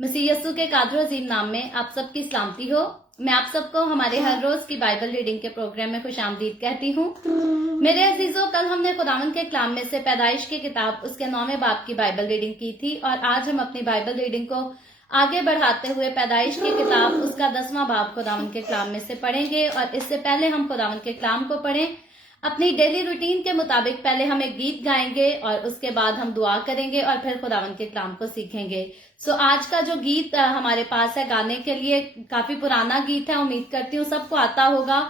मसीह यस्सु के कादर अजीम नाम में आप सबकी सलामती हो। मैं आप सबको हमारे हर रोज की बाइबल रीडिंग के प्रोग्राम में खुशामदीद कहती हूँ। मेरे अजीजों, कल हमने खुदावंद के कलाम में से पैदाइश की किताब उसके 9वें बाब की बाइबल रीडिंग की थी और आज हम अपनी बाइबल रीडिंग को आगे बढ़ाते हुए पैदाइश की किताब उसका 10वां बाब खुदावंद के कलाम में से पढ़ेंगे। और इससे पहले हम खुदावंद के कलाम को पढ़ें, अपनी डेली रूटीन के मुताबिक पहले हम एक गीत गाएंगे और उसके बाद हम दुआ करेंगे और फिर खुदावंद के कलाम को सीखेंगे। सो आज का जो गीत हमारे पास है गाने के लिए, काफी पुराना गीत है, उम्मीद करती हूँ सबको आता होगा।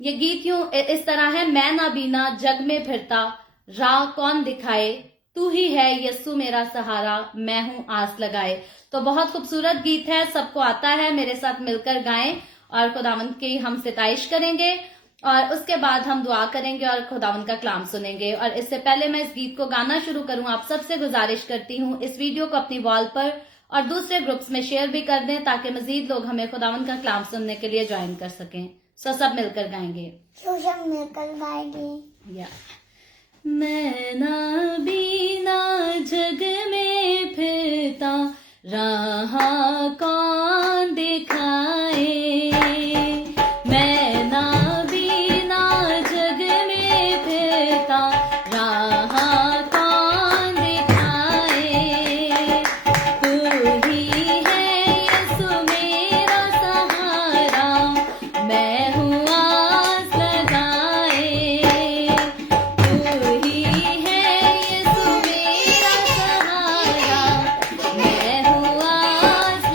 ये गीत यूं इस तरह है। मैं ना बीना जग में फिरता, राह कौन दिखाए, तू ही है यस्सु मेरा सहारा, मैं हूँ आस लगाए। तो बहुत खूबसूरत गीत है, सबको आता है, मेरे साथ मिलकर गाएं और खुदावंद की हम सिताइश करेंगे और उसके बाद हम दुआ करेंगे और खुदावंद का कलाम सुनेंगे। और इससे पहले मैं इस गीत को गाना शुरू करूं, आप सबसे गुजारिश करती हूं इस वीडियो को अपनी वॉल पर और दूसरे ग्रुप्स में शेयर भी कर दें ताकि मजीद लोग हमें खुदावंद का कलाम सुनने के लिए ज्वाइन कर सकें। सो सब मिलकर गाएंगे। सब मिलकर गाएंगे। मैं ना बीना जग में फिरता, राह कौन दिखाए, मैं ना बीना जग में फिरता, राह कौन दिखाए, तू ही है यस्सु मेरा सहारा, मैं हूँ आस लगाए, तू ही है यस्सु मेरा सहारा, मैं हूँ आस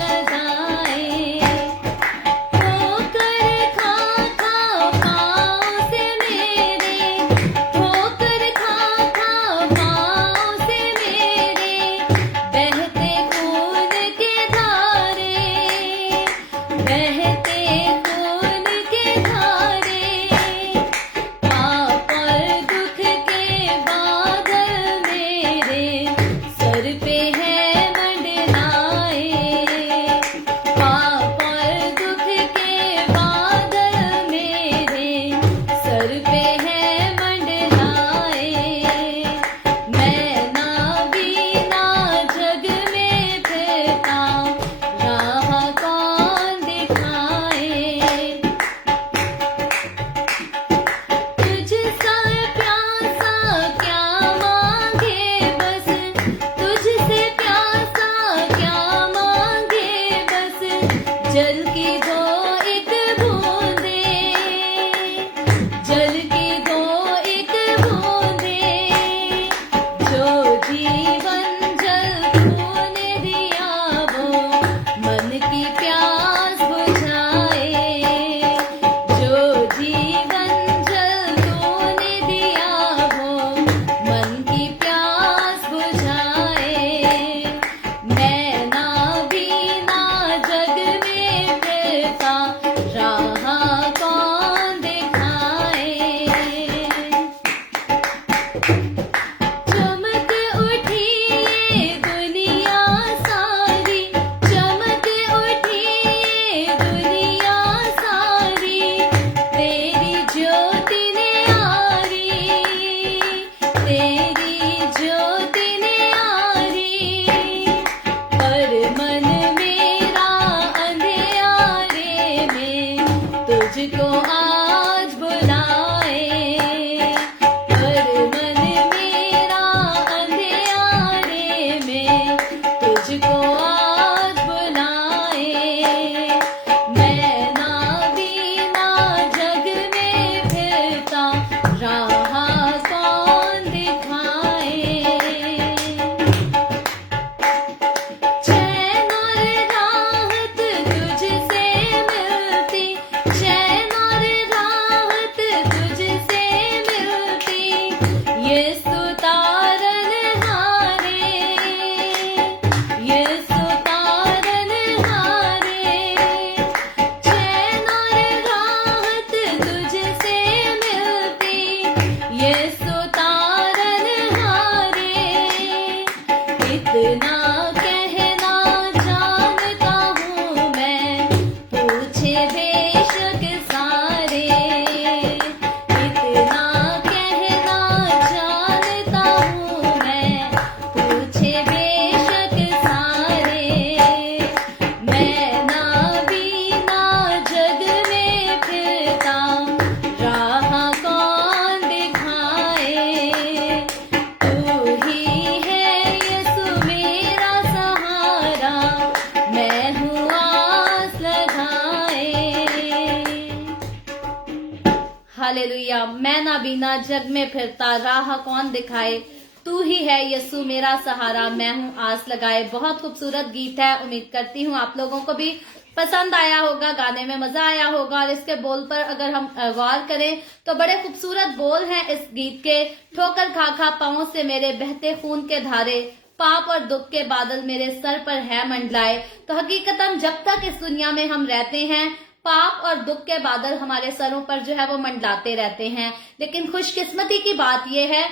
दिया, मैं ना बीना जग में फिरता, राह कौन दिखाए, तू ही है यीशु मेरा सहारा, मैं हूँ आस लगाए। बहुत खूबसूरत गीत है, उम्मीद करती हूँ आप लोगों को भी पसंद आया होगा, गाने में मजा आया होगा। और इसके बोल पर अगर हम गौर करें तो बड़े खूबसूरत बोल हैं इस गीत के। ठोकर खा खा पांव से मेरे बहते खून के धारे, पाप और दुख के बादल मेरे सर पर है मंडलाए। तो हकीकतन जब तक इस दुनिया में हम रहते हैं, पाप और दुख के बादल हमारे सरों पर जो है वो मंडलाते रहते हैं। लेकिन खुशकिस्मती की बात यह है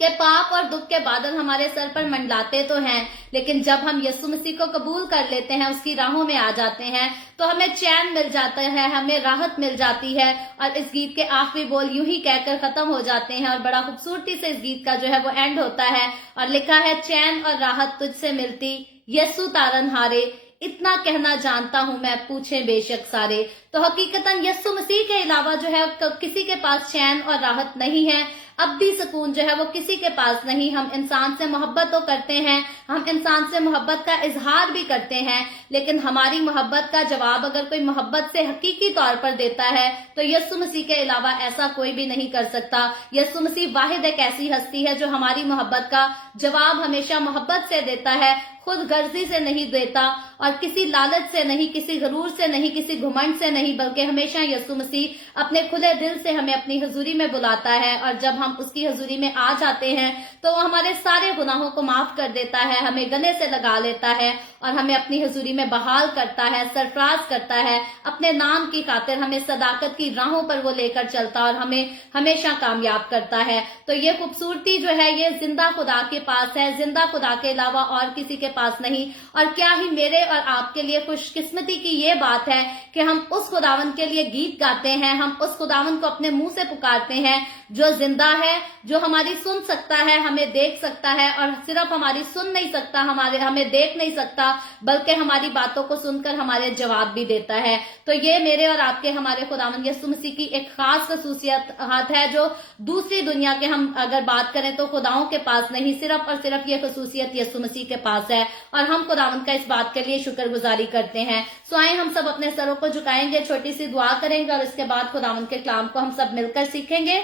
कि पाप और दुख के बादल हमारे सर पर मंडलाते तो हैं, लेकिन जब हम यीशु मसीह को कबूल कर लेते हैं, उसकी राहों में आ जाते हैं, तो हमें चैन मिल जाता है, हमें राहत मिल जाती है। और इस गीत के आखिरी बोल यूं ही कहकर खत्म हो जाते हैं और बड़ा खूबसूरती से इस गीत का जो है वो एंड होता है और लिखा है, चैन और राहत तुझसे मिलती यीशु तारनहारे, इतना कहना जानता हूं मैं, पूछे बेशक सारे। तो हकीकतन यीशु मसीह के अलावा जो है किसी के पास चैन और राहत नहीं है, अब भी सुकून जो है वो किसी के पास नहीं। हम इंसान से मोहब्बत तो करते हैं, हम इंसान से मोहब्बत का इजहार भी करते हैं, लेकिन हमारी मोहब्बत का जवाब अगर कोई मोहब्बत से हकीकी तौर पर देता है तो यीशु मसीह के अलावा ऐसा कोई भी नहीं कर सकता। यीशु मसीह वाहिद एक ऐसी हस्ती है जो हमारी मोहब्बत का जवाब हमेशा मोहब्बत से देता है, खुद गर्जी से नहीं देता और किसी लालच से नहीं, किसी गरूर से नहीं, किसी घुमंड से नहीं, बल्कि हमेशा यीशु मसीह अपने खुले दिल से हमें अपनी हुजूरी में बुलाता है। और जब हम उसकी हुजूरी में आ जाते हैं तो वो हमारे सारे गुनाहों को माफ कर देता है, हमें गले से लगा लेता है और हमें अपनी हुजूरी में बहाल करता है, सरफराज करता है। अपने नाम की खातिर हमें सदाकत की राहों पर वो लेकर चलता और हमें हमेशा कामयाब करता है। तो ये खूबसूरती जो है ये जिंदा खुदा के पास है, जिंदा खुदा के अलावा और किसी के पास नहीं। और क्या ही मेरे और आपके लिए खुशकिस्मती की ये बात है कि हम उस खुदावन के लिए गीत गाते हैं, हम उस खुदावन को अपने मुंह से पुकारते हैं जो जिंदा है, जो हमारी सुन सकता है, हमें देख सकता है और सिर्फ हमारी सुन नहीं सकता, हमें देख नहीं सकता, बल्कि हमारी बातों को सुनकर हमारे जवाब भी देता है। तो ये मेरे और आपके हमारे खुदावन यीशु मसीह की एक खास खसूसियत है जो दूसरी दुनिया के हम अगर बात करें तो खुदाओं के पास नहीं, सिर्फ और सिर्फ ये खसूसियत यीशु मसीह के पास है और हम खुदावन का इस बात के लिए शुक्रगुजारी करते हैं। सो आए हम सब अपने सरों को झुकाएंगे, छोटी सी दुआ करेंगे और इसके बाद खुदावन के कलाम को हम सब मिलकर सीखेंगे।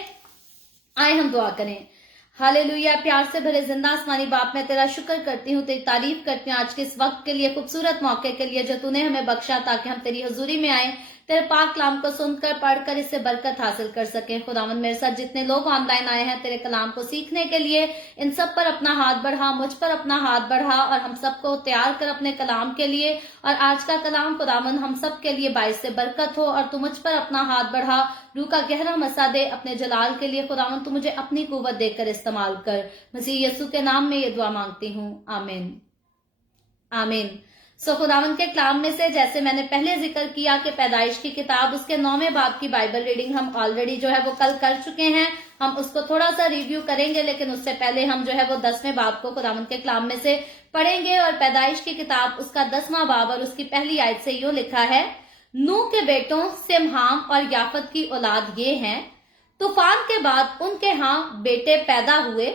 आए हम दुआ करें। हालेलुया। प्यार से भरे जिंदा आसमानी बाप, मैं तेरा शुक्र करती हूँ, तेरी तारीफ करती हूँ आज के इस वक्त के लिए, खूबसूरत मौके के लिए जो तूने हमें बख्शा ताकि हम तेरी हुजूरी में आए, तेरे पाक कलाम को सुनकर पढ़कर इससे बरकत हासिल कर सकें। खुदावन मेरे साथ जितने लोग ऑनलाइन आए हैं तेरे कलाम को सीखने के लिए, इन सब पर अपना हाथ बढ़ा, मुझ पर अपना हाथ बढ़ा और हम सबको तैयार कर अपने कलाम के लिए। और आज का कलाम खुदावन हम सब के लिए बाइस से बरकत हो और तू मुझ पर अपना हाथ बढ़ा, रूह का गहरा मसा दे अपने जलाल के लिए। खुदावन तू मुझे अपनी कुव्वत देकर इस्तेमाल कर, मसीह यीशु के नाम में ये दुआ मांगती हूँ, आमीन आमीन। सो खुदावन के कलाम में से जैसे मैंने पहले जिक्र किया कि पैदाइश की किताब उसके 9वें बाब की बाइबल रीडिंग हम ऑलरेडी जो है वो कल कर चुके हैं, हम उसको थोड़ा सा रिव्यू करेंगे, लेकिन उससे पहले हम जो है वो 10वें बाब को खुदावन के कलाम में से पढ़ेंगे। और पैदाइश की किताब उसका 10वां बाब और उसकी पहली आयत से यूं लिखा है, नूह के बेटों सिमहाम और याफत की औलाद ये हैं, तूफान के बाद उनके यहाँ बेटे पैदा हुए,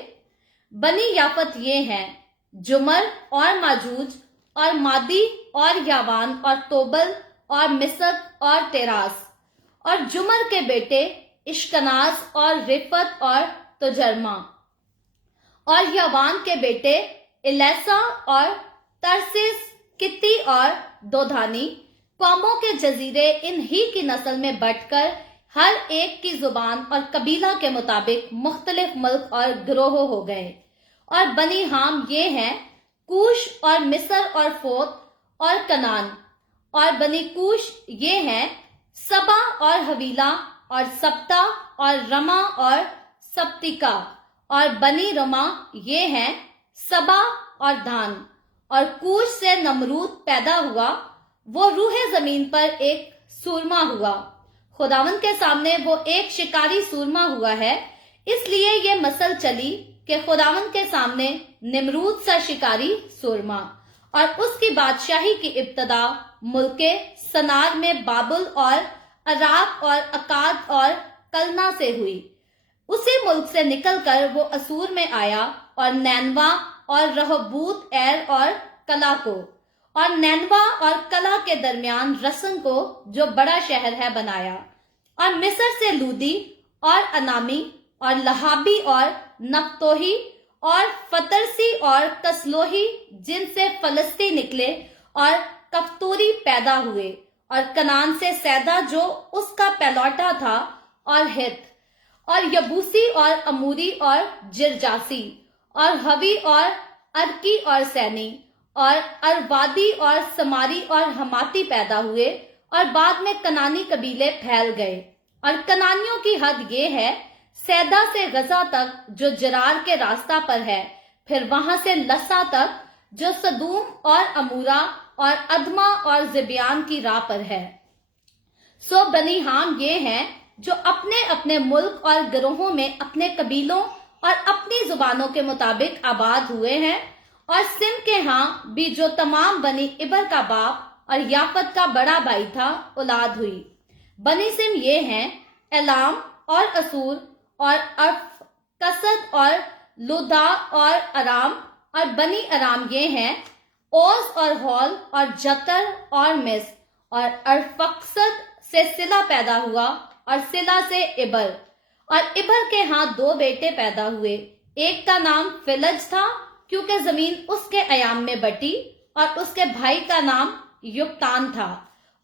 बनी याफत ये हैं, जुमर और माजूज और मादी और यावान और तोबल और मिसक और तेरास। और जुमर के बेटे इश्कनाज और रिफत और तुजरमा। और यावान के बेटे इलेसा और तरसिस, कित्ती और दोधानी। कौमों के जजीरे इन ही की नस्ल में बंटकर हर एक की जुबान और कबीला के मुताबिक मुख्तलिफ मुल्क और गिरोह हो गए। और बनी हाम ये हैं, कूश और मिस्र और फोत और कनान। और बनी कूश ये हैं, सबा और हवीला और सप्ता और रमा और सप्तिका। और बनी रमा ये हैं, सबा और धान। और कूश से नमरूद पैदा हुआ, वो रूहे जमीन पर एक सूरमा हुआ। खुदावन के सामने वो एक शिकारी सूरमा हुआ है, इसलिए ये मसल चली कि खुदावन के सामने निमरूद सा शिकारी सूरमा। और उसकी बादशाही की इब्तदा मुल्के सनार में बाबुल और अराब और अकाद और कलना से हुई। उसी मुल्क से निकलकर वो असूर में आया और नैनवा और रहबूत एर और कला को, और नैनवा और कला के दरमियान रसन को जो बड़ा शहर है बनाया। और मिस्र से लूदी और अनामी और लहाबी और नफ्तोही और फतरसी और कसलोही, जिनसे फलस्ती निकले, और कफ्तूरी पैदा हुए, और कनान से सैदा जो उसका पहलौठा था, और हित और यबूसी और अमूरी और जिरजासी और हवी और अर्की और सैनी और अरवादी और समारी और हमाती पैदा हुए, और बाद में कनानी कबीले फैल गए। और कनानियों की हद ये है सैदा से गजा तक जो जरार के रास्ता पर है, फिर वहां से लस्सा तक जो सदूम और अमूरा और अदमा और जिबियान की राह पर है। सो बनी हाम ये हैं जो अपने अपने मुल्क और गिरोहों में अपने कबीलों और अपनी जुबानों के मुताबिक आबाद हुए हैं। और सिम के यहाँ भी जो तमाम बनी इबर का बाप और याफत का बड़ा भाई था औलाद हुई। बनी सिम ये हैं एलाम और असूर और अरफकसद और लुदा और अराम। और बनी अराम ये हैं ओज और हौल और जतर और मिस। और अरफकसद से सिला पैदा हुआ और सिला से इबर। और इबर के यहाँ 2 बेटे पैदा हुए। एक का नाम फिलज था क्योंकि जमीन उसके अयाम में बटी, और उसके भाई का नाम युक्तान था।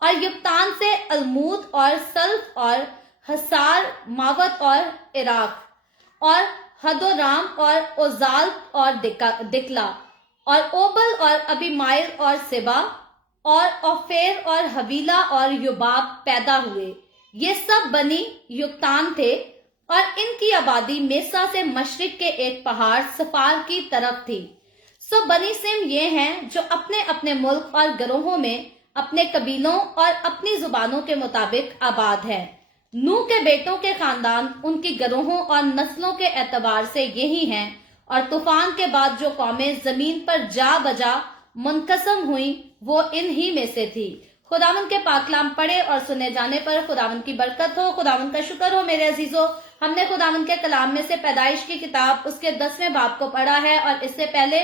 और युक्तान से अलमूद और सल्फ और हसार मावत और इराक और हदोराम और ओजाल और दिकला और ओबल और अबीमाइल और सिबा और ओफेर और हवीला और युबाब पैदा हुए। ये सब बनी युक्तान थे, और इनकी आबादी मेसा से मशरिक के एक पहाड़ सफार की तरफ थी। सो बनी सिम ये हैं जो अपने अपने मुल्क और गिरोहों में अपने कबीलों और अपनी जुबानों के मुताबिक आबाद है। नूह के बेटों के खानदान उनकी गिरोहों और नस्लों के एतबार से यही हैं। और तूफान के बाद जो कौमें जमीन पर जा बजा मुनकसम हुई वो इन ही में से थी। खुदावन के पाकलाम पढ़े और सुने जाने पर खुदावन की बरकत हो। खुदावन का शुक्र हो मेरे अजीजों, हमने खुदावन के कलाम में से पैदाइश की किताब उसके 10वें बाब को पढ़ा है, और इससे पहले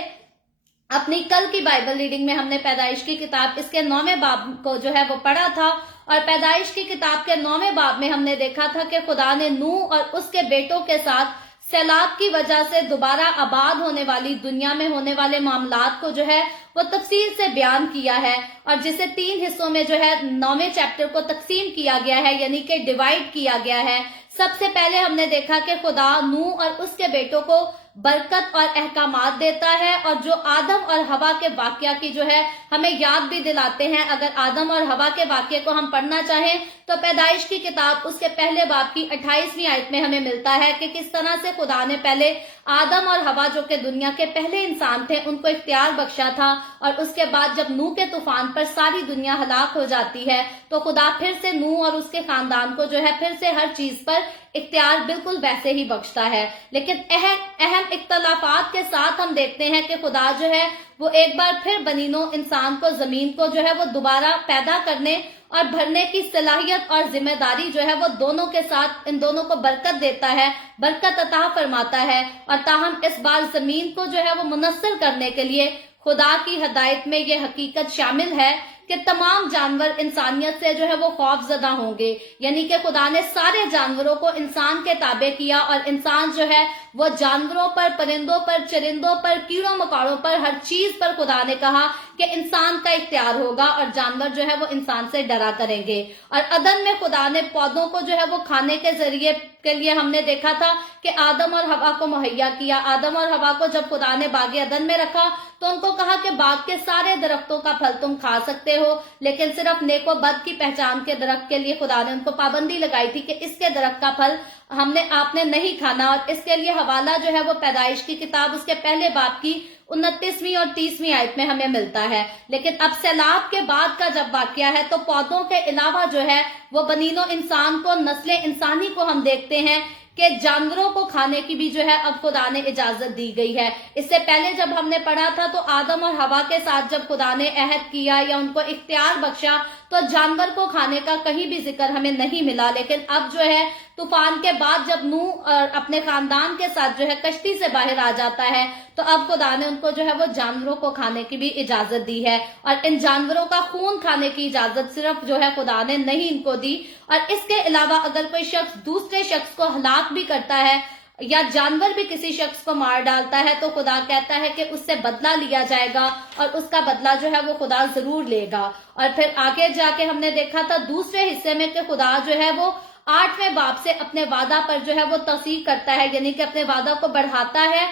अपनी कल की बाइबल रीडिंग में हमने पैदाइश की किताब इसके 9वें बाब को जो है वो पढ़ा था। और पैदाइश की किताब के 9वें बाब में हमने देखा था कि खुदा ने नूह और उसके बेटों के साथ सैलाब की वजह से दोबारा आबाद होने वाली दुनिया में होने वाले मामलात को जो है वो तफसील से बयान किया है, और जिसे 3 हिस्सों में जो है 9वें चैप्टर को तकसीम किया गया है, यानी कि डिवाइड किया गया है। सबसे पहले हमने देखा कि खुदा नूह और उसके बेटों को बरकत और अहकामात देता है, और जो आदम और हवा के वाकया की जो है हमें याद भी दिलाते हैं। अगर आदम और हवा के वाकये को हम पढ़ना चाहें तो पैदाइश की किताब उसके पहले बाब की 28वीं आयत में हमें मिलता है कि किस तरह से खुदा ने पहले आदम और हवा जो कि दुनिया के पहले इंसान थे उनको इख्तियार बख्शा था, और उसके बाद जब नूह के तूफान पर सारी दुनिया हलाक हो जाती है तो खुदा फिर से नूह और उसके खानदान को जो है फिर से हर चीज पर इख्तियार बिल्कुल वैसे ही बख्शता है। लेकिन अहम इख्तलाफात के साथ हम देखते हैं कि खुदा जो है वो एक बार फिर बनीनो इंसान को, जमीन को जो है वो दोबारा पैदा करने और भरने की सलाहियत और जिम्मेदारी जो है वो दोनों के साथ इन दोनों को बरकत देता है, बरकत अता फरमाता है। और ताहम इस बार जमीन को जो है वो मुनस्सर करने के लिए खुदा की हदायत में ये हकीकत शामिल है कि तमाम जानवर इंसानियत से जो है वो खौफजदा होंगे, यानी कि खुदा ने सारे जानवरों को इंसान के ताबे किया, और इंसान जो है वो जानवरों पर, परिंदों पर, चरिंदों पर, कीड़ों मकोड़ों पर, हर चीज पर खुदा ने कहा कि इंसान का इख्तियार होगा, और जानवर जो है वो इंसान से डरा करेंगे। और अदन में खुदा ने पौधों को जो है वो खाने के जरिए के लिए हमने देखा था कि आदम और हवा को मुहैया किया। आदम और हवा को जब खुदा ने बागे अदन में रखा तो उनको कहा कि बाग के सारे दरख्तों का फल तुम खा सकते हो, लेकिन सिर्फ नेको बद की पहचान के दरख्त के लिए खुदा ने उनको पाबंदी लगाई थी कि इसके दरख्त का फल आपने नहीं खाना। और इसके लिए हवाला जो है वो पैदाइश की किताब उसके पहले बाब की 29वीं और 30वीं आयत में हमें मिलता है। लेकिन अब सैलाब के बाद का जब वाकया है तो पौधों के अलावा जो है वो बनीनो इंसान को, नस्ले इंसानी को हम देखते हैं कि जानवरों को खाने की भी जो है अब खुदा ने इजाजत दी गई है। इससे पहले जब हमने पढ़ा था तो आदम और हवा के साथ जब खुदा ने अहद किया या उनको इख्तियार बख्शा तो जानवर को खाने का कहीं भी जिक्र हमें नहीं मिला। लेकिन अब जो है तूफान के बाद जब नूह अपने खानदान के साथ जो है कश्ती से बाहर आ जाता है, तो अब खुदा ने उनको जो है वो जानवरों को खाने की भी इजाजत दी है, और इन जानवरों का खून खाने की इजाजत सिर्फ जो है खुदा ने नहीं इनको दी। और इसके अलावा अगर कोई शख्स दूसरे शख्स को हलाक भी करता है या जानवर भी किसी शख्स को मार डालता है, तो खुदा कहता है कि उससे बदला लिया जाएगा और उसका बदला जो है वो खुदा जरूर लेगा। और फिर आगे जाके हमने देखा था दूसरे हिस्से में कि खुदा जो है वो 8वें बाब से अपने वादा पर जो है वो तौसीक करता है, यानी कि अपने वादा को बढ़ाता है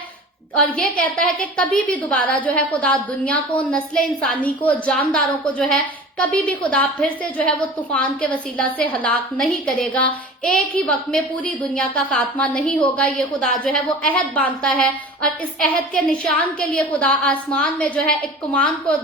और ये कहता है कि कभी भी दोबारा जो है खुदा दुनिया को, नस्ल इंसानी को, जानदारों को जो है कभी भी खुदा फिर से जो है वो तूफान के वसीला से हलाक नहीं करेगा। एक ही वक्त में पूरी दुनिया का खात्मा नहीं होगा, ये खुदा जो है वो अहद बांधता है। और इस अहद के निशान के लिए खुदा आसमान में जो है एक कुमान को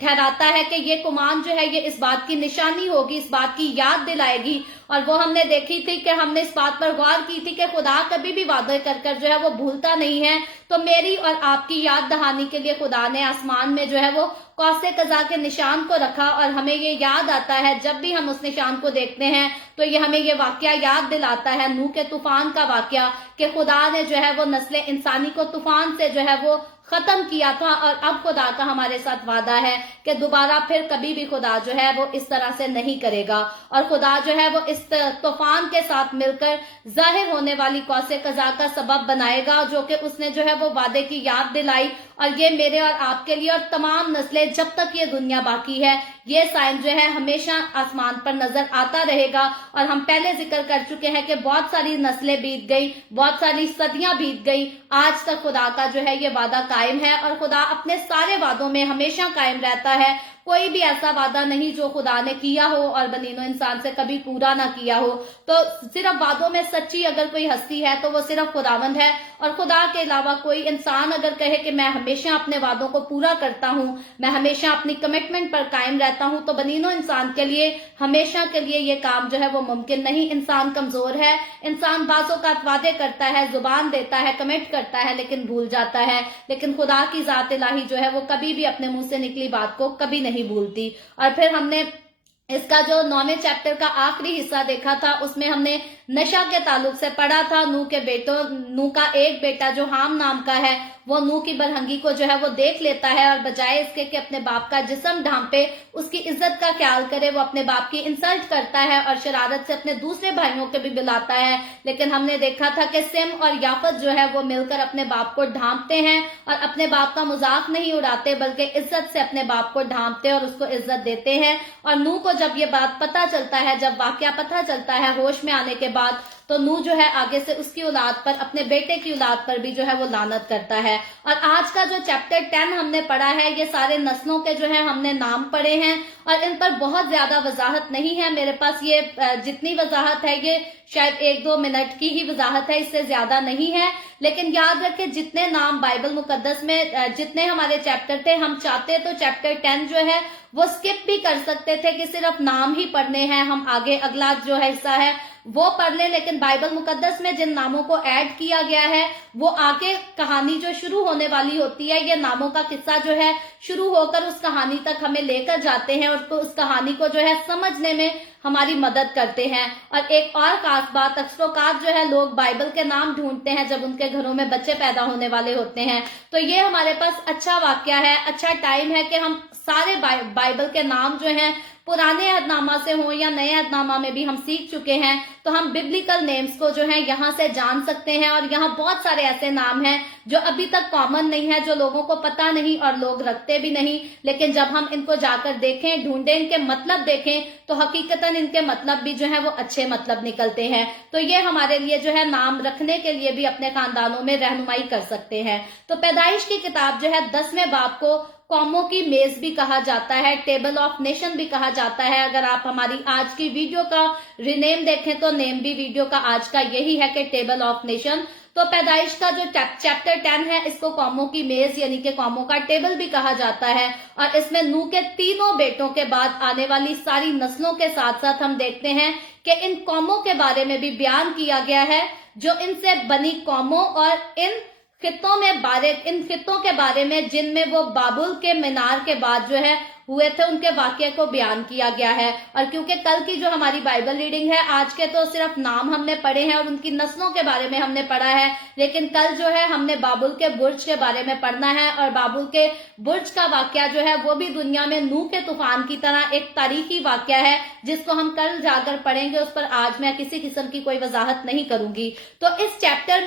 ठहराता है कि ये कुमान जो है ये इस बात की निशानी होगी, इस बात की याद दिलाएगी। और वो हमने देखी थी कि हमने इस बात पर गौर की थी कि खुदा कभी भी वादे कर जो है वो भूलता नहीं है। तो मेरी और आपकी याद दहानी के लिए खुदा ने आसमान में जो है वो कौसे कज़ा के निशान को रखा, और हमें ये याद आता है जब भी हम उस निशान को देखते हैं तो ये हमें ये वाकया याद दिलाता है, नूह के तूफान का वाकया, कि खुदा ने जो है वो नस्ल इंसानी को तूफान से जो है वो खत्म किया था। और अब खुदा का हमारे साथ वादा है कि दोबारा फिर कभी भी खुदा जो है वो इस तरह से नहीं करेगा, और खुदा जो है वो इस तूफान के साथ मिलकर जाहिर होने वाली कौसे कज़ा का सबब बनाएगा, जो कि उसने जो है वो वादे की याद दिलाई। और ये मेरे और आपके लिए और तमाम नस्लें जब तक ये दुनिया बाकी है, ये साइन जो है हमेशा आसमान पर नजर आता रहेगा। और हम पहले जिक्र कर चुके हैं कि बहुत सारी नस्लें बीत गई, बहुत सारी सदियां बीत गई, आज तक खुदा का जो है ये वादा कायम है, और खुदा अपने सारे वादों में हमेशा कायम रहता है। कोई भी ऐसा वादा नहीं जो खुदा ने किया हो और बनीनो इंसान से कभी पूरा ना किया हो। तो सिर्फ वादों में सच्ची अगर कोई हस्ती है तो वो सिर्फ खुदावंद है, और खुदा के अलावा कोई इंसान अगर कहे कि मैं हमेशा अपने वादों को पूरा करता हूँ, मैं हमेशा अपनी कमिटमेंट पर कायम रहता हूँ, तो बनीनो इंसान के लिए हमेशा के लिए ये काम जो है वो मुमकिन नहीं। इंसान कमजोर है, इंसान बाज़ों का वादे करता है, जुबान देता है, कमिट करता है, लेकिन भूल जाता है। लेकिन खुदा की जात इलाही जो है वो कभी भी अपने मुंह से निकली बात को कभी नहीं भूलती। और फिर हमने इसका जो 9वें चैप्टर का आखिरी हिस्सा देखा था, उसमें हमने नशा के ताल्लुक से पढ़ा था। नूह का एक बेटा जो हाम नाम का है, वो नूह की बरहंगी को जो है वो देख लेता है, और बजाय इसके कि अपने बाप का जिस्म ढांपे, उसकी इज्जत का ख्याल करे, वो अपने बाप की इंसल्ट करता है और शरारत से अपने दूसरे भाइयों के भी बुलाता है। लेकिन हमने देखा था कि सिम और याफत जो है वो मिलकर अपने बाप को ढांपते हैं, और अपने बाप का मजाक नहीं उड़ाते, बल्कि इज्जत से अपने बाप को ढांपते और उसको इज्जत देते हैं। और नूह को जब ये बात पता चलता है, जब वाकया पता चलता है होश में आने के बाद, तो नूह जो है आगे से उसकी औलाद पर, अपने बेटे की औलाद पर भी जो है वो लानत करता है। और आज का जो चैप्टर 10 हमने पढ़ा है, ये सारे नस्लों के जो है हमने नाम पढ़े हैं, और इन पर बहुत ज्यादा वजाहत नहीं है मेरे पास। ये जितनी वजाहत है ये शायद 1-2 मिनट की ही वजाहत है, इससे ज्यादा नहीं है। लेकिन याद रखें, जितने नाम बाइबल मुकद्दस में, जितने हमारे चैप्टर थे, हम चाहते तो चैप्टर 10 जो है वो स्किप भी कर सकते थे कि सिर्फ नाम ही पढ़ने हैं, हम आगे अगला जो है हिस्सा है वो पढ़ लें। लेकिन बाइबल मुकद्दस में जिन नामों को ऐड किया गया है, वो आगे कहानी जो शुरू होने वाली होती है, ये नामों का किस्सा जो है शुरू होकर उस कहानी तक हमें लेकर जाते हैं, और उस कहानी को जो है समझने में हमारी मदद करते हैं। और एक और खास बात, अक्सरोकात जो है लोग बाइबल के नाम ढूंढते हैं जब उनके घरों में बच्चे पैदा होने वाले होते हैं, तो ये हमारे पास अच्छा वाकया है, अच्छा टाइम है कि हम सारे बाइबल के नाम जो हैं, पुराने अहदनामा से हो या नए अहदनामा में भी हम सीख चुके हैं, तो हम बिब्लिकल नेम्स को जो है यहाँ से जान सकते हैं। और यहाँ बहुत सारे ऐसे नाम हैं जो अभी तक कॉमन नहीं है, जो लोगों को पता नहीं और लोग रखते भी नहीं, लेकिन जब हम इनको जाकर देखें, ढूंढें, इनके मतलब देखें, तो हकीकतन इनके मतलब भी जो है वो अच्छे मतलब निकलते हैं। तो ये हमारे लिए जो है नाम रखने के लिए भी अपने खानदानों में रहनुमाई कर सकते हैं। तो पैदाइश की किताब जो है 10वें बाब को कौमों की मेज भी कहा जाता है, टेबल ऑफ नेशन भी कहा जाता है। अगर आप हमारी आज की वीडियो का रिनेम देखें तो नेम भी वीडियो का आज का यही है कि टेबल ऑफ नेशन। तो पैदाइश का जो चैप्टर 10 है, इसको कौमों की मेज यानी कि कौमों का टेबल भी कहा जाता है। और इसमें नूह के तीनों बेटों के बाद आने वाली सारी नस्लों के साथ साथ हम देखते हैं कि इन कौमों के बारे में भी बयान किया गया है, जो इनसे बनी कौमों, और इन खित्तों के बारे में जिनमें वो बाबुल के मीनार के बाद जो है हुए थे उनके वाक्य को बयान किया गया है। और क्योंकि कल की जो हमारी बाइबल रीडिंग है, आज के तो सिर्फ नाम हमने पढ़े हैं और उनकी नस्लों के बारे में हमने पढ़ा है, लेकिन कल जो है हमने बाबुल के बुर्ज के बारे में पढ़ना है। और बाबुल के बुर्ज का वाक्य जो है वो भी दुनिया में नूह के तूफान की तरह एक तारीखी वाक्य है, जिसको हम कल जाकर पढ़ेंगे। उस पर आज मैं किसी किस्म की कोई वजाहत नहीं करूंगी। तो इस चैप्टर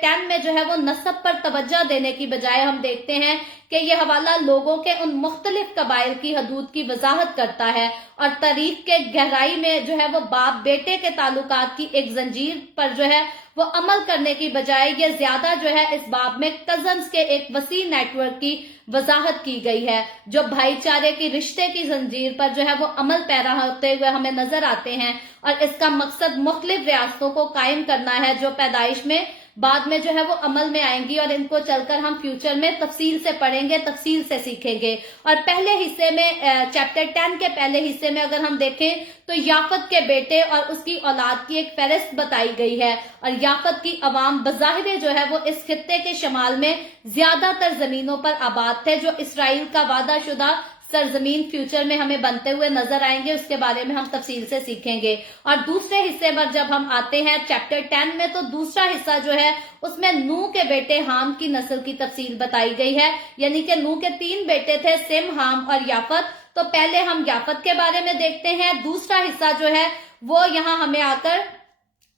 10 में जो है वो नस्ब पर तवज्जो देने की बजाय हम देखते हैं कि यह हवाला लोगों के उन मुख्तलिफ कबाइल की हदूद की वजाहत करता है और तारीख के गहराई में जो है वो बाप बेटे के ताल्लुकात की एक जंजीर पर जो है वो अमल करने की बजाय ये ज्यादा जो है इस बाब में कजन्स के एक वसी नेटवर्क की वजाहत की गई है, जो भाईचारे की रिश्ते की जंजीर पर जो है वो अमल पैरा होते हुए हमें नजर आते हैं। और इसका मकसद मुख्तलिफ रियासतों को कायम करना है, जो पैदाइश में बाद में जो है वो अमल में आएंगी और इनको चलकर हम फ्यूचर में तफसील से पढ़ेंगे, तफसील से सीखेंगे। और पहले हिस्से में चैप्टर 10 के पहले हिस्से में अगर हम देखें तो याफत के बेटे और उसकी औलाद की एक फहरिस्त बताई गई है। और याफत की अवाम बज़ाहिर जो है वो इस खित्ते के शमाल में ज्यादातर जमीनों पर आबाद थे, जो इसराइल का वादा शुदा सरजमीन फ्यूचर में हमें बनते हुए नजर आएंगे। उसके बारे में हम तफसील से सीखेंगे। और दूसरे हिस्से पर जब हम आते हैं चैप्टर 10 में, तो दूसरा हिस्सा जो है उसमें नूह के बेटे हाम की नस्ल की तफसील बताई गई है। यानी कि नूह के 3 बेटे थे, सिम, हाम और याफत। तो पहले हम याफत के बारे में देखते हैं। दूसरा हिस्सा जो है वो यहाँ हमें आकर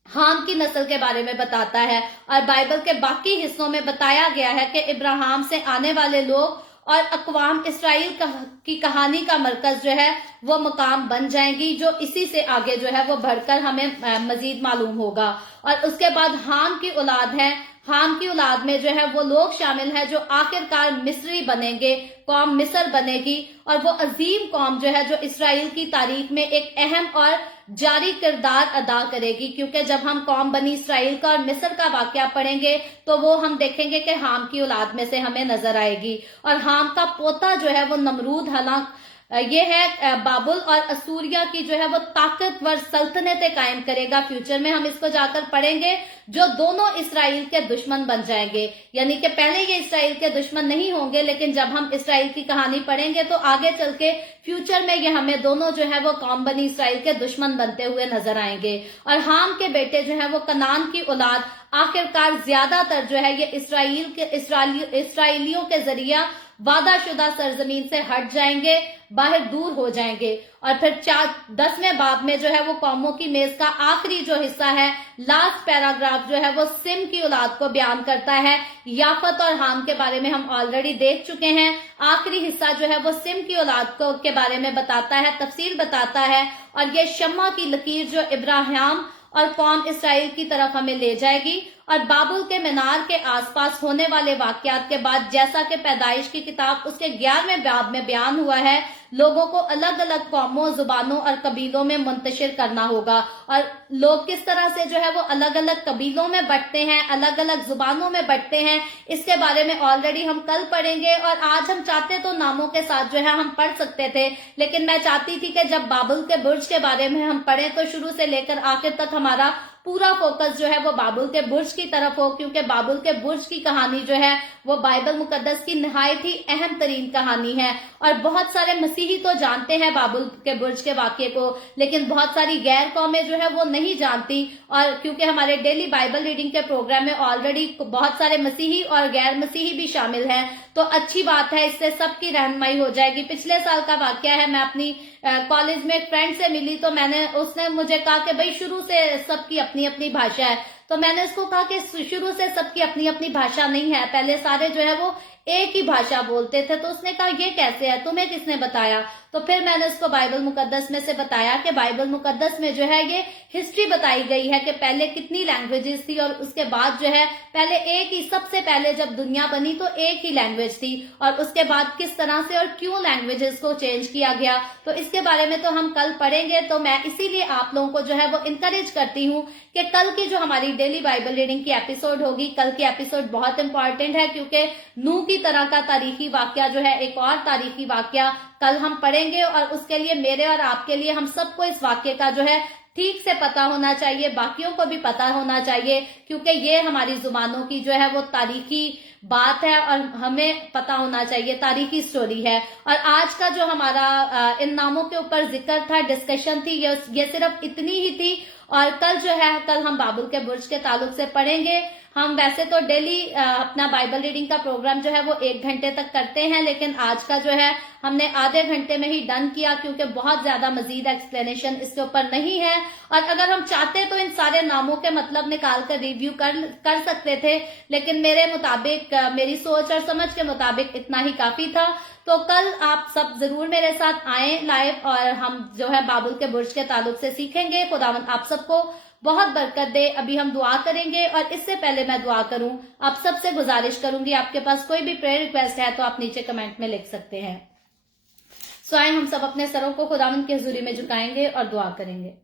हाम की नस्ल के बारे में बताता है। और बाइबल के बाकी हिस्सों में बताया गया है कि इब्राहिम से आने वाले लोग और अकवाम इसराइल की कहानी का मरकज जो है वो मकाम बन जाएंगी, जो इसी से आगे जो है वो बढ़कर हमें मजीद मालूम होगा। और उसके बाद हाम की औलाद है। हाम की औलाद में जो है वो लोग शामिल हैं जो आखिरकार मिस्री बनेंगे, कौम मिस्र बनेगी। और वो अजीम कौम जो है जो इसराइल की तारीख में एक अहम और जारी किरदार अदा करेगी, क्योंकि जब हम कौम बनी इसराइल का और मिस्र का वाकया पढ़ेंगे तो वो हम देखेंगे कि हाम की औलाद में से हमें नजर आएगी। और हाम का पोता जो है वो नमरूद, हालांकि ये है बाबुल और असूरिया की जो है वो ताकतवर सल्तनतें कायम करेगा। फ्यूचर में हम इसको जाकर पढ़ेंगे, जो दोनों इसराइल के दुश्मन बन जाएंगे। यानी कि पहले ये इसराइल के दुश्मन नहीं होंगे, लेकिन जब हम इसराइल की कहानी पढ़ेंगे तो आगे चल के फ्यूचर में ये हमें दोनों जो है वो कौम बनी इसराइल के दुश्मन बनते हुए नजर आएंगे। और हाम के बेटे जो है वो कनान की औलाद आखिरकार ज्यादातर जो है ये इसराइलियों के जरिया वादाशुदा सरजमीन से हट जाएंगे, बाहर दूर हो जाएंगे। और फिर 10वें बाब में जो है वो कौमों की मेज का आखिरी जो हिस्सा है, लास्ट पैराग्राफ जो है वो सिम की औलाद को बयान करता है। याफत और हाम के बारे में हम ऑलरेडी देख चुके हैं। आखिरी हिस्सा जो है वो सिम की औलाद को के बारे में बताता है, तफसील बताता है। और ये शम्मा की लकीर जो इब्राहिम और कौम इसराइल की तरफ हमें ले जाएगी। और बाबुल के मीनार के आसपास होने वाले वाकयात के बाद, जैसा कि पैदाइश की किताब उसके 11वें बाब में बयान हुआ है, लोगों को अलग अलग कौमों, जुबानों और कबीलों में मुंतशिर करना होगा। और लोग किस तरह से जो है वो अलग अलग कबीलों में बंटते हैं, अलग अलग जुबानों में बंटते हैं, इसके बारे में ऑलरेडी हम कल पढ़ेंगे। और आज हम चाहते तो नामों के साथ जो है हम पढ़ सकते थे, लेकिन मैं चाहती थी कि जब बाबुल के बुर्ज के बारे में हम पढ़ें तो शुरू से लेकर आखिर तक हमारा पूरा फोकस जो है वो बाबुल के बुर्ज की तरफ हो, क्योंकि बाबुल के बुर्ज की कहानी जो है वो बाइबल मुकद्दस की निहायत ही अहम तरीन कहानी है। और बहुत सारे मसीही तो जानते हैं बाबुल के बुर्ज के वाक्य को, लेकिन बहुत सारी गैर कौमें जो है वो नहीं जानती। और क्योंकि हमारे डेली बाइबल रीडिंग के प्रोग्राम में ऑलरेडी बहुत सारे मसीही और गैर मसीही भी शामिल हैं, तो अच्छी बात है, इससे सबकी रहनुमाई हो जाएगी। पिछले साल का वाकया है, मैं अपनी कॉलेज में एक फ्रेंड से मिली, तो उसने मुझे कहा कि भाई शुरू से सबकी अपनी अपनी भाषा है। तो मैंने उसको कहा कि शुरू से सबकी अपनी अपनी भाषा नहीं है, पहले सारे जो है वो एक ही भाषा बोलते थे। तो उसने कहा ये कैसे है, तुम्हें किसने बताया? तो फिर मैंने उसको बाइबल मुकद्दस में से बताया कि बाइबल मुकद्दस में जो है ये हिस्ट्री बताई गई है कि पहले कितनी लैंग्वेजेस थी, और उसके बाद जो है पहले एक ही, सबसे पहले जब दुनिया बनी तो एक ही लैंग्वेज थी, और उसके बाद किस तरह से और क्यों लैंग्वेजेस को चेंज किया गया। तो इसके बारे में तो हम कल पढ़ेंगे। तो मैं इसीलिए आप लोगों को जो है वो इंकरेज करती हूँ कि कल की जो हमारी डेली बाइबल रीडिंग की एपिसोड होगी, कल की एपिसोड बहुत इंपॉर्टेंट है, क्योंकि नूह की तरह का तारीखी वाकया जो है, एक और तारीखी वाकया कल हम पढ़ेंगे। और उसके लिए मेरे और आपके लिए, हम सबको इस वाक्य का जो है ठीक से पता होना चाहिए, बाकियों को भी पता होना चाहिए, क्योंकि ये हमारी जुबानों की जो है वो तारीखी बात है और हमें पता होना चाहिए, तारीखी स्टोरी है। और आज का जो हमारा इन नामों के ऊपर जिक्र था, डिस्कशन थी, ये सिर्फ इतनी ही थी। और कल हम बाबुल के बुर्ज के ताल्लुक से पढ़ेंगे। हम वैसे तो डेली अपना बाइबल रीडिंग का प्रोग्राम जो है वो 1 घंटे तक करते हैं, लेकिन आज का जो है हमने आधे घंटे में ही डन किया, क्योंकि बहुत ज्यादा मजीद एक्सप्लेनेशन इसके ऊपर नहीं है। और अगर हम चाहते तो इन सारे नामों के मतलब निकाल कर रिव्यू कर सकते थे, लेकिन मेरे मुताबिक, मेरी सोच और समझ के मुताबिक इतना ही काफी था। तो कल आप सब जरूर मेरे साथ आए लाइव, और हम जो है बाबुल के बुर्ज के ताल्लुक से सीखेंगे। खुदावंद आप सबको बहुत बरकत दे। अभी हम दुआ करेंगे, और इससे पहले मैं दुआ करूं, आप सबसे गुजारिश करूंगी, आपके पास कोई भी प्रेयर रिक्वेस्ट है तो आप नीचे कमेंट में लिख सकते हैं। सो आए हम सब अपने सरों को खुदावंद की हुजूरी में झुकाएंगे और दुआ करेंगे।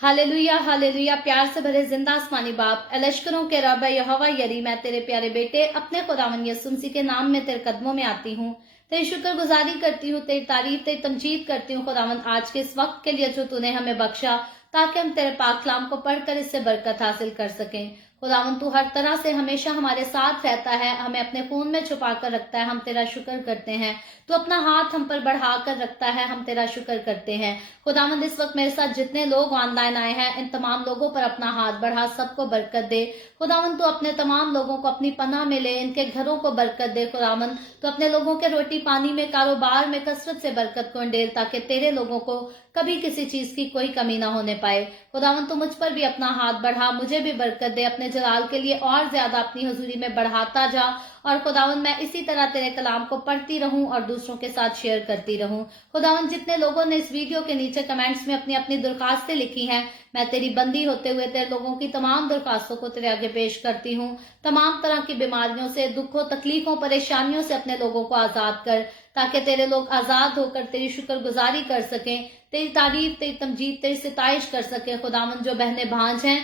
Hallelujah, hallelujah. प्यार से भरे जिंदा आसमानी बाप, लश्करों के रब यहोवा यरी, मैं तेरे प्यारे बेटे अपने खुदावंद यीशु मसीह के नाम में तेरे कदमों में आती हूँ, तेरी शुक्रगुजारी करती हूँ, तेरी तारीफ, तेरी तमजीद करती हूँ खुदावंद, आज के इस वक्त के लिए जो तूने हमें बख्शा, ताकि हम तेरे पाक कलाम को पढ़कर इससे बरकत हासिल कर सकें। खुदावंद तू हर तरह से हमेशा हमारे साथ रहता है, हमें अपने खून में छुपा कर रखता है, हम तेरा शुक्र करते हैं। तू अपना हाथ हम पर बढ़ा कर रखता है, हम तेरा शुक्र करते हैं। खुदावंद इस वक्त मेरे साथ जितने लोग ऑनलाइन आए हैं, इन तमाम लोगों पर अपना हाथ बढ़ा, सबको बरकत दे। खुदावंद तू अपने तमाम लोगों को अपनी पनाह में ले, इनके घरों को बरकत दे। खुदावंद तू अपने लोगों के रोटी पानी में, कारोबार में कसरत से बरकत को अंडेल, ताकि तेरे लोगों को कभी किसी चीज की कोई कमी ना होने पाए। खुदावंद तू मुझ पर भी अपना हाथ बढ़ा, मुझे भी बरकत दे, अपने जलाल के लिए और ज्यादा अपनी हुजूरी में बढ़ाता जा। और खुदावंद मैं इसी तरह तेरे कलाम को पढ़ती रहूं और दूसरों के साथ शेयर करती रहूं। खुदावंद जितने लोगों ने इस वीडियो के नीचे कमेंट्स में अपनी अपनी दरखास्तें लिखी हैं, मैं तेरी बंदी होते हुए तेरे लोगों की तमाम दरखास्तों को तेरे आगे पेश करती हूँ। तमाम तरह की बीमारियों से, दुखों, तकलीफों, परेशानियों से अपने लोगों को आजाद कर, ताकि तेरे लोग आजाद होकर तेरी शुक्रगुजारी कर सकें, तेरी तारीफ, तेरी तमजीद, तेरी सिताइश कर सके। खुदावंद जो बहने भांज हैं,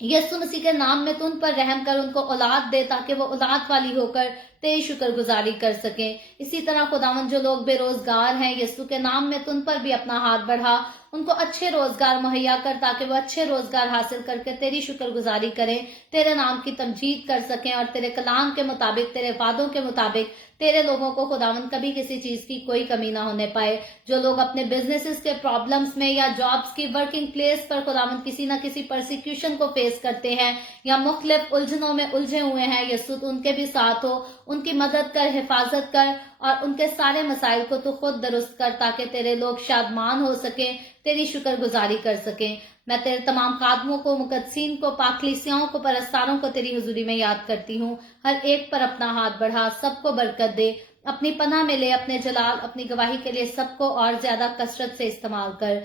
यीशु मसीह के नाम में तू उन पर रहम कर, उनको औलाद दे, ताकि वो औलाद वाली होकर तेरी शुक्रगुजारी कर सकें। इसी तरह खुदावंद जो लोग बेरोजगार हैं, यीशु के नाम में तू उन पर भी अपना हाथ बढ़ा, उनको अच्छे रोजगार मुहैया कर, ताकि वो अच्छे रोजगार हासिल करके तेरी शुक्रगुजारी करें, तेरे नाम की तमजीद कर सकें, और तेरे कलाम के मुताबिक, तेरे वादों के मुताबिक तेरे लोगों को खुदावंद कभी किसी चीज की कोई कमी ना होने पाए। जो लोग अपने बिजनेसेस के प्रॉब्लम्स में या जॉब्स की वर्किंग प्लेस पर खुदावंद किसी न किसी परसिक्यूशन को फेस करते हैं, या मुख्तलिफ उलझनों में उलझे हुए हैं, यीशु तू उनके भी साथ हो, उनकी मदद कर, हिफाजत कर, और उनके सारे मसाइल को तू खुद दुरुस्त कर, ताकि तेरे लोग शादमान हो सके, तेरी शुक्रगुजारी कर सकें। मैं तेरे तमाम खादमों को, मुकद्दसीन को, पाकलीसियाओं को, परस्तारों को तेरी हुजूरी में याद करती हूँ। हर एक पर अपना हाथ बढ़ा, सबको बरकत दे, अपनी पनाह में ले, अपने जलाल, अपनी गवाही के लिए सबको और ज्यादा कसरत से इस्तेमाल कर।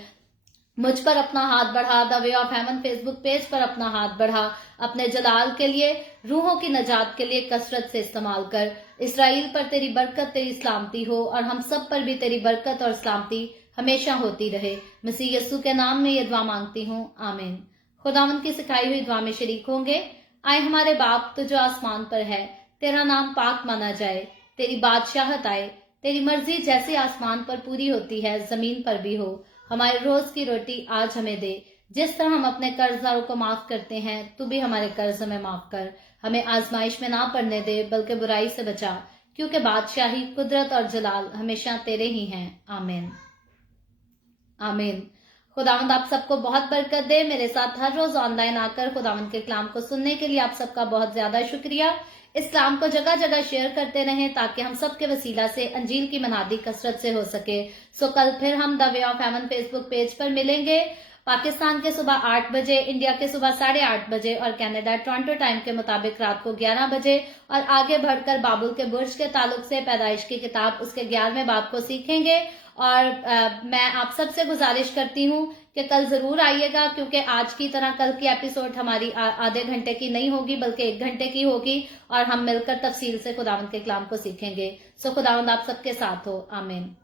मुझ पर अपना हाथ बढ़ा, the way of haven Facebook page पर अपना हाथ बढ़ा, अपने जलाल के लिए, रूहों की नजात के लिए कसरत से इस्तेमाल कर। इसराइल पर तेरी बरकत, तेरी सलामती हो, और हम सब पर भी तेरी बरकत और सलामती हमेशा होती रहे। मसीह यीशु के नाम में ये दुआ मांगती हूँ, आमीन। खुदावंद की सिखाई हुई दुआ में शरीक होंगे। आए हमारे बाप तो जो आसमान पर है, तेरा नाम पाक माना जाए, तेरी बादशाहत आए, तेरी मर्जी जैसे आसमान पर पूरी होती है, जमीन पर भी हो। हमारे रोज की रोटी आज हमें दे, जिस तरह हम अपने कर्जदारों को माफ करते हैं, तू भी हमारे कर्ज हमें माफ कर। हमें आजमाइश में ना पड़ने दे, बल्कि बुराई से बचा, क्योंकि बादशाही, कुदरत और जलाल हमेशा तेरे ही हैं, आमीन, आमीन। खुदावंद आप सबको बहुत बरकत दे। मेरे साथ हर रोज ऑनलाइन आकर खुदावंद के कलाम को सुनने के लिए आप सबका बहुत ज्यादा शुक्रिया। इस कलाम को जगह जगह शेयर करते रहें, ताकि हम सब के वसीला से अंजील की मनादी कसरत से हो सके। सो कल फिर हम the way of haven Facebook page पर मिलेंगे, पाकिस्तान के सुबह 8 बजे, इंडिया के सुबह 8:30 बजे, और कनाडा टोरंटो टाइम के मुताबिक रात को 11 बजे। और आगे बढ़कर बाबुल के बुर्ज के ताल्लुक से पैदाइश की किताब उसके 11वें बाब को सीखेंगे। और मैं आप सबसे गुजारिश करती हूँ कि कल जरूर आइएगा, क्योंकि आज की तरह कल की एपिसोड हमारी आधे घंटे की नहीं होगी, बल्कि 1 घंटे की होगी, और हम मिलकर तफसील से खुदावंद के कलाम को सीखेंगे। सो खुदावंद आप सबके साथ हो, आमीन।